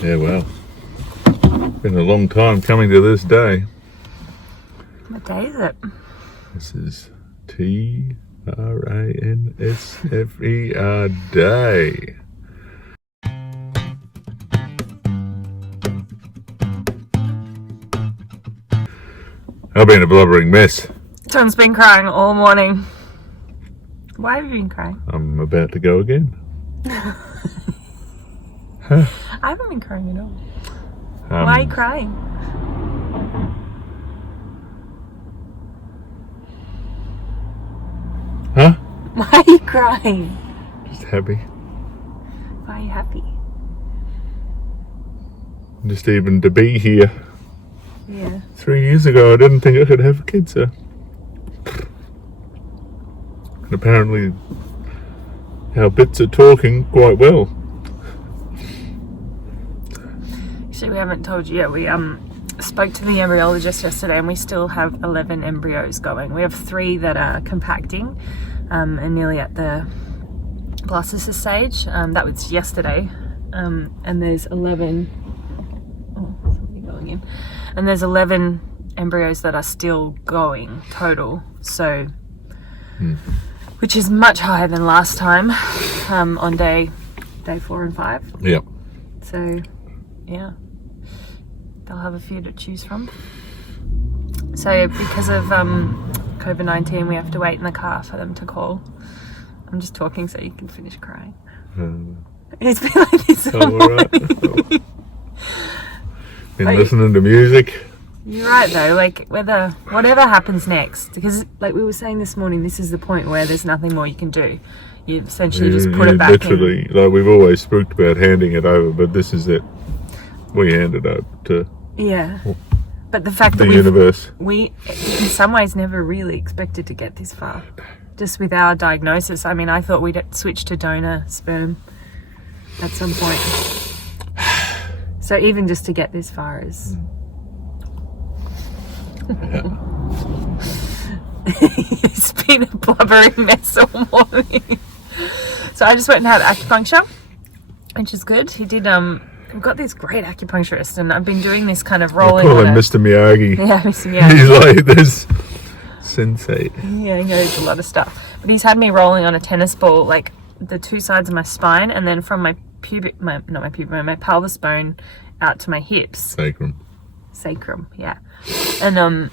Yeah, well, been a long time coming to this day. What day is it? This is T-R-A-N-S-F-E-R Day. I've been a blubbering mess. John's been crying all morning. Why have you been crying? I'm about to go again. Huh? I haven't been crying at all. Why are you crying? Huh? Why are you crying? Just happy. Why are you happy? Just even to be here. Yeah. 3 years ago, I didn't think I could have kids, so. And apparently, our bits are talking quite well. Actually, we haven't told you yet. We spoke to the embryologist yesterday, and we still have 11 embryos going. We have 3 that are compacting and nearly at the blastocyst stage. That was yesterday, and there's 11. Oh, somebody going in. And there's 11 embryos that are still going total. So, which is much higher than last time on day 4 and 5. Yep. So, yeah, they'll have a few to choose from. So because of COVID-19, we have to wait in the car for them to call. I'm just talking so you can finish crying. It's been like this all morning. Right. Been listening to music. You're right though, like whatever happens next, because like we were saying this morning, this is the point where there's nothing more you can do. You essentially just put it back literally, like we've always spooked about handing it over, but this is it. We hand it over to but the fact the that universe. we in some ways never really expected to get this far, just with our diagnosis. I mean, I thought we'd switch to donor sperm at some point. So even just to get this far is it's been a blubbering mess all morning. So I just went and had acupuncture, which is good. He did we've got this great acupuncturist, and I've been doing this kind of rolling. I call him Mr. Miyagi. Yeah, Mr. Miyagi. He's like this sensei. Yeah, he knows a lot of stuff. But he's had me rolling on a tennis ball, like the 2 sides of my spine, and then from my my pelvis bone out to my hips. Sacrum, yeah. And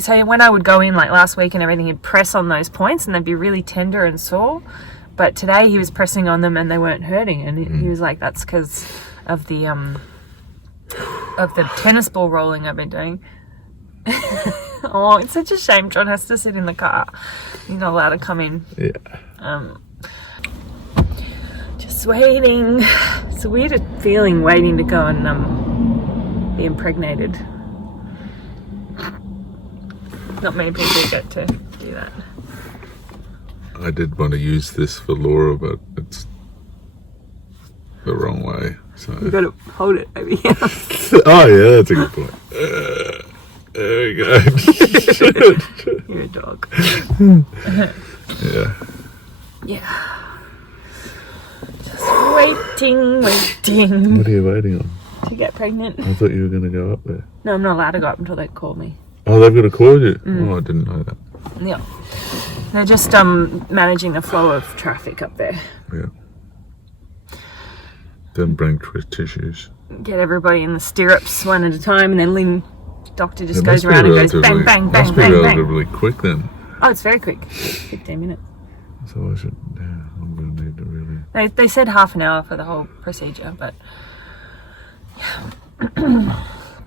so when I would go in like last week and everything, he'd press on those points and they'd be really tender and sore. But today he was pressing on them and they weren't hurting, and he was like, "That's because of the tennis ball rolling I've been doing." Oh, it's such a shame. John has to sit in the car. He's not allowed to come in. Yeah. Just waiting. It's a weird feeling waiting to go and be impregnated. Not many people get to do that. I did want to use this for Laura, but it's the wrong way. So You got to hold it over here. oh yeah, that's a good point. There we go. You're a dog. Yeah. Yeah. Just waiting. What are you waiting on? To get pregnant. I thought you were going to go up there. No, I'm not allowed to go up until they call me. Oh, they've got to call you? Oh, I didn't know that. Yeah. They're just managing the flow of traffic up there. Yeah. Then bring tissues. Get everybody in the stirrups one at a time, and then Lynn, doctor, just It goes must be around and goes bang, bang, bang, must be bang, bang. relatively quick then. Oh, it's very quick. 15 minutes. So I should, I'm going to need to really... They said half an hour for the whole procedure, but yeah.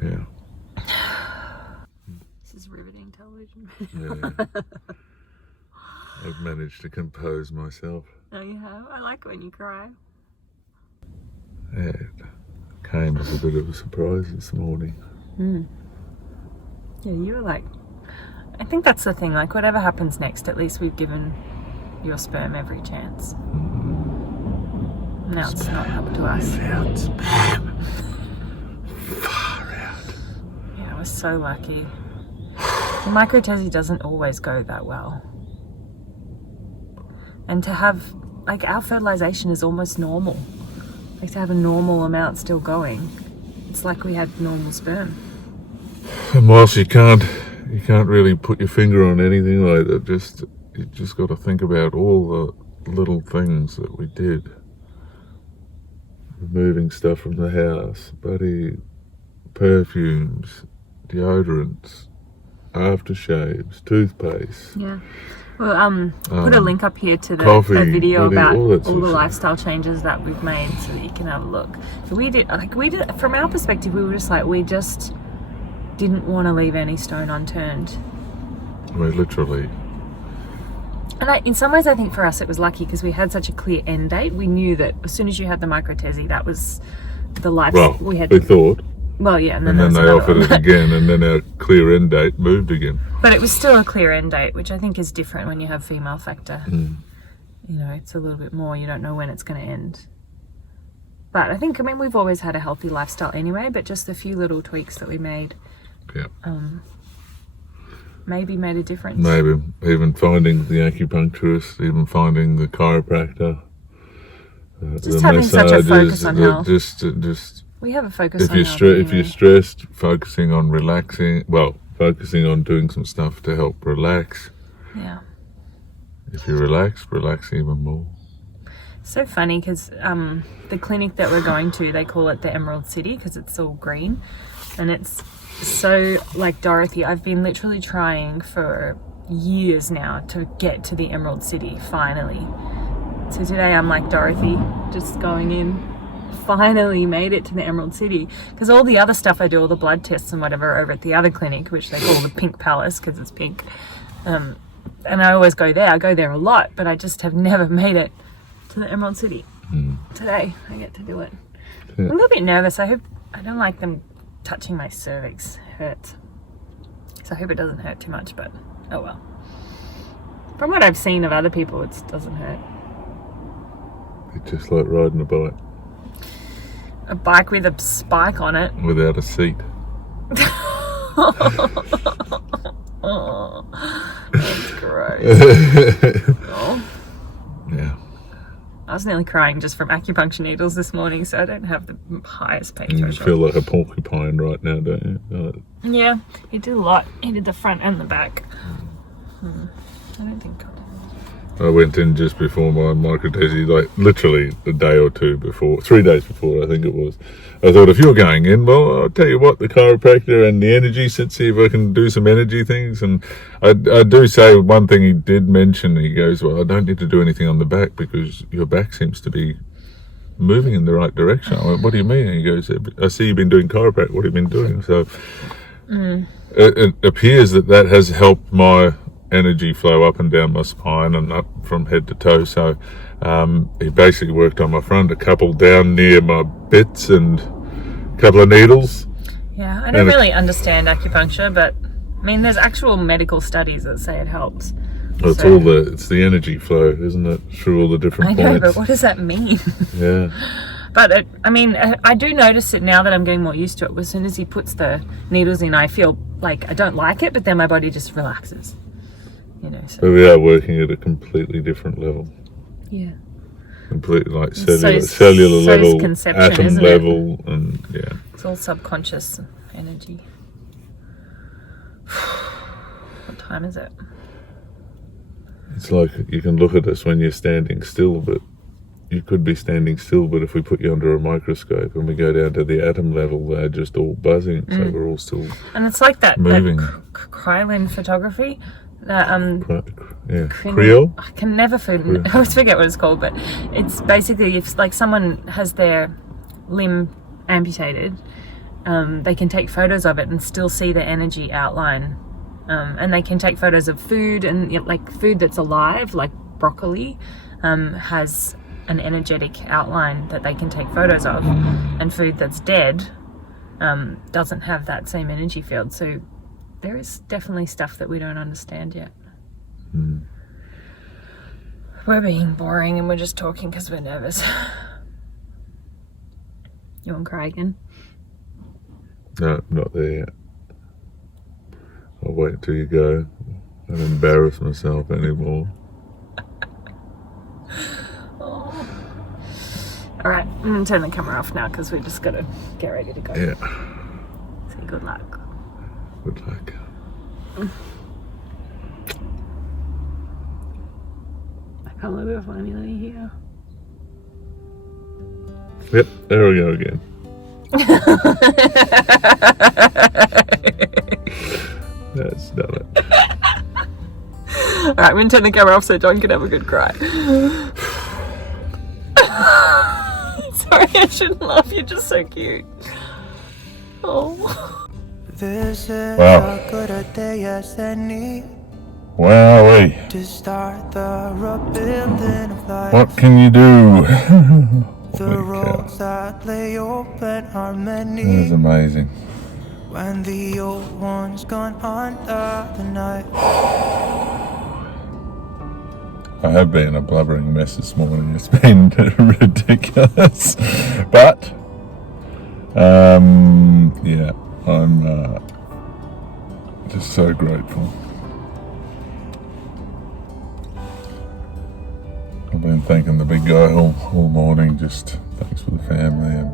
Yeah. This is riveting television. Yeah. I've managed to compose myself. Oh, you have? I like when you cry. Yeah, it came as a bit of a surprise this morning. Yeah, you were like, I think that's the thing, like whatever happens next, at least we've given your sperm every chance. Now it's not up to us. Found spam. Far out. Yeah, I was so lucky. The microtessie doesn't always go that well. And to have, like, our fertilization is almost normal like to have a normal amount still going. It's like we had normal sperm. And whilst you can't really put your finger on anything like that, you just got to think about all the little things that we did. Removing stuff from the house, bloody perfumes, deodorants, aftershaves, toothpaste. Yeah. Well, put a link up here to coffee, a video about all the stuff. lifestyle changes that we've made, so that you can have a look. So we did from our perspective, we were just like, we just didn't want to leave any stone unturned. I mean, literally. And in some ways, I think for us it was lucky because we had such a clear end date. We knew that as soon as you had the microtesi, that was the life we had. We thought. Well, yeah, and then they offered it again, and then our clear end date moved again. But it was still a clear end date, which I think is different when you have female factor. You know, it's a little bit more. You don't know when it's going to end. But I think, we've always had a healthy lifestyle anyway, but just a few little tweaks that we made. Yeah. Maybe made a difference. Maybe even finding the acupuncturist, even finding the chiropractor. Just having such a focus on health. Just. We have a focus on health. If you're stressed, focusing on relaxing. Well, focusing on doing some stuff to help relax. Yeah. If you relax even more. So funny because the clinic that we're going to, they call it the Emerald City because it's all green, and it's so like Dorothy. I've been literally trying for years now to get to the Emerald City finally. So today I'm like Dorothy, just going in. Finally made it to the Emerald City because all the other stuff I do, all the blood tests and whatever, over at the other clinic, which they call the Pink Palace because it's pink, and I always go there. I go there a lot, but I just have never made it to the Emerald City. Today I get to do it. I'm a little bit nervous. I don't like them touching my cervix. It hurts, so I hope it doesn't hurt too much, but oh well. From what I've seen of other people, it doesn't hurt. It's just like riding a bike. A bike with a spike on it. Without a seat. Oh, that's gross. Oh. Yeah. I was nearly crying just from acupuncture needles this morning, so I don't have the highest pain You threshold. feel like a porcupine right now, don't you? Yeah, he did a lot. He did the front and the back. I don't think I went in just before my microtesi, like literally a day or two before, 3 days before, I think it was. I thought, if you're going in, well, I'll tell you what, the chiropractor and the energy, let's see if I can do some energy things. And I do say one thing he did mention, he goes, well, I don't need to do anything on the back because your back seems to be moving in the right direction. I went, what do you mean? And he goes, I see you've been doing chiropractic, what have you been doing? So it appears that has helped my energy flow up and down my spine and up from head to toe. So he basically worked on my front, a couple down near my bits and a couple of needles. Yeah, I don't really understand acupuncture, but I mean, there's actual medical studies that say it helps. Well, it's the energy flow, isn't it? Through all the different points. I know, but what does that mean? Yeah. But I do notice it now that I'm getting more used to it. As soon as he puts the needles in, I feel like I don't like it, but then my body just relaxes. You know, so. But we are working at a completely different level. Yeah. Completely like cellular level, atom level, and yeah. It's all subconscious energy. What time is it? It's like you can look at us when you're standing still, but you could be standing still, but if we put you under a microscope and we go down to the atom level, they're just all buzzing, so we're all still and it's like that moving. Krylin photography. Creel? I can never I always forget what it's called, but it's basically if like someone has their limb amputated, they can take photos of it and still see the energy outline, and they can take photos of food and like food that's alive, like broccoli, has an energetic outline that they can take photos of, and food that's dead doesn't have that same energy field. So there is definitely stuff that we don't understand yet. We're being boring and we're just talking because we're nervous. You want to cry again? No, not there yet. I'll wait till you go. I don't embarrass myself anymore. Alright, I'm going to turn the camera off now because we just got to get ready to go. Yeah. So good luck. Good luck. I can't believe we're finally here. Yep, there we go again. That's done it. Alright, I'm going to turn the camera off so John can have a good cry. Sorry, I shouldn't laugh. You're just so cute. Oh. This is Wow. a good day as any Wowee. to start the rebuilding of life. What can you do? The Holy cow. roads that lay open are That is many amazing. when the old one's gone under the night. I have been a blubbering mess this morning. It's been ridiculous. But, yeah, I'm just so grateful. I've been thanking the big guy all morning. Just thanks for the family. And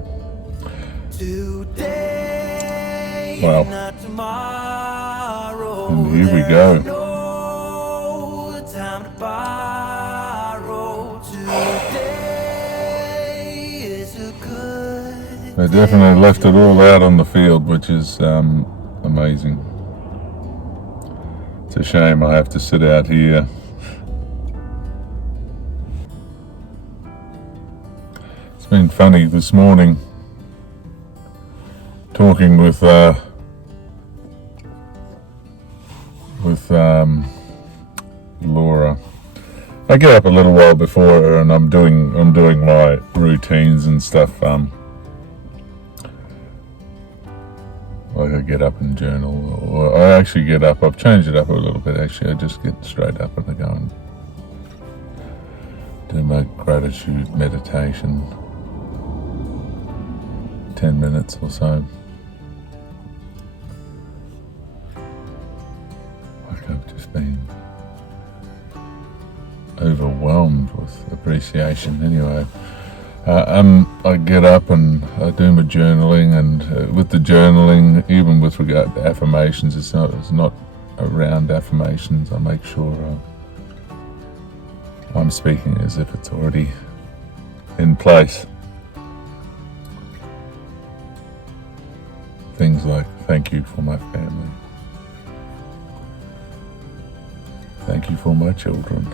Today, Wow. not tomorrow. And here we go. No time to borrow. Today is a good they definitely left it all out on the field, which is amazing. It's a shame I have to sit out here. It's been funny this morning talking with Laura. I get up a little while before her, and I'm doing my routines and stuff. Like I get up and journal, or I actually get up. I've changed it up a little bit. Actually, I just get straight up and I go and do my gratitude meditation, 10 minutes or so. Like I've just been overwhelmed with appreciation. Anyway, I get up and I do my journaling, and with the journaling, even with regard to affirmations, it's not around affirmations. I make sure I'm speaking as if it's already in place. Things like, thank you for my family. Thank you for my children.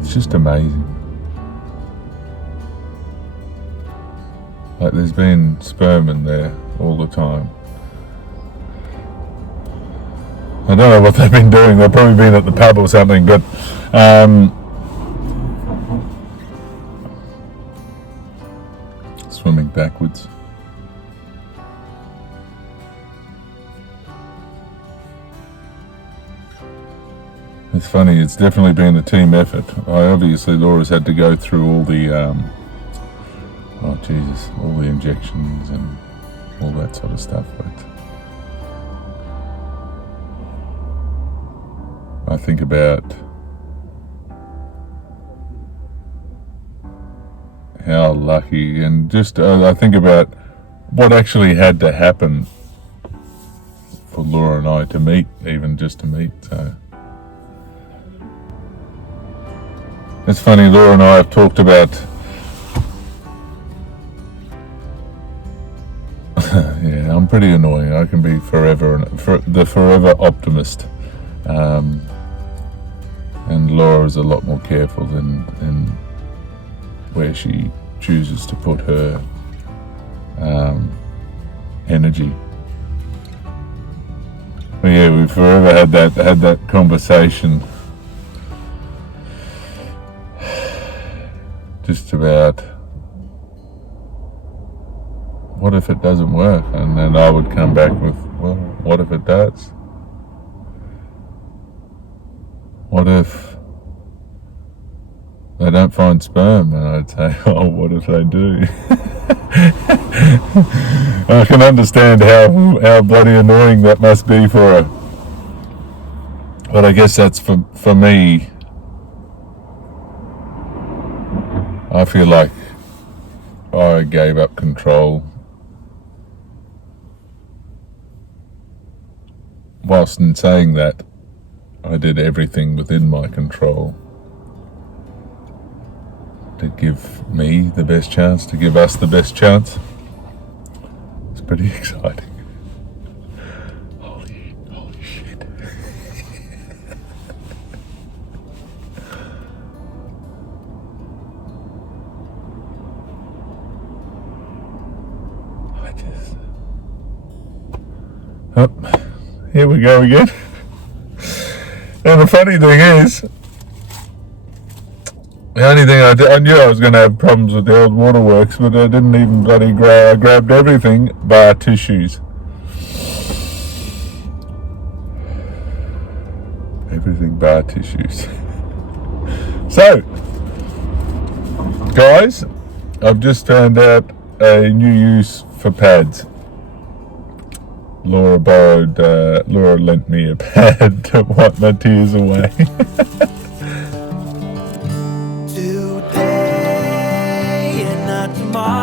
It's just amazing. Like there's been sperm in there all the time. I don't know what they've been doing. They've probably been at the pub or something, but swimming backwards. It's funny, it's definitely been a team effort. Obviously Laura's had to go through all the all the injections and all that sort of stuff, but I think about how lucky, and just I think about what actually had to happen for Laura and I to meet, even just to meet. So it's funny, Laura and I have talked about yeah, I'm pretty annoying. I can be the forever optimist, and Laura is a lot more careful in where she chooses to put her energy. But yeah, we've forever had that conversation, just about what if it doesn't work, and then I would come back with, well, what if it does? What if they don't find sperm? And I'd say, oh, what if they do? I can understand how bloody annoying that must be for But I guess that's for me. I feel like I gave up control. Whilst in saying that, I did everything within my control to give me the best chance, to give us the best chance. It's pretty exciting. Holy shit. Here we go again. And the funny thing is, the only thing I knew I was going to have problems with the old waterworks, but I didn't even bloody grab. I grabbed everything bar tissues. Everything bar tissues. So, guys, I've just found out a new use for pads. Laura lent me a pad to wipe my tears away. Today and not tomorrow.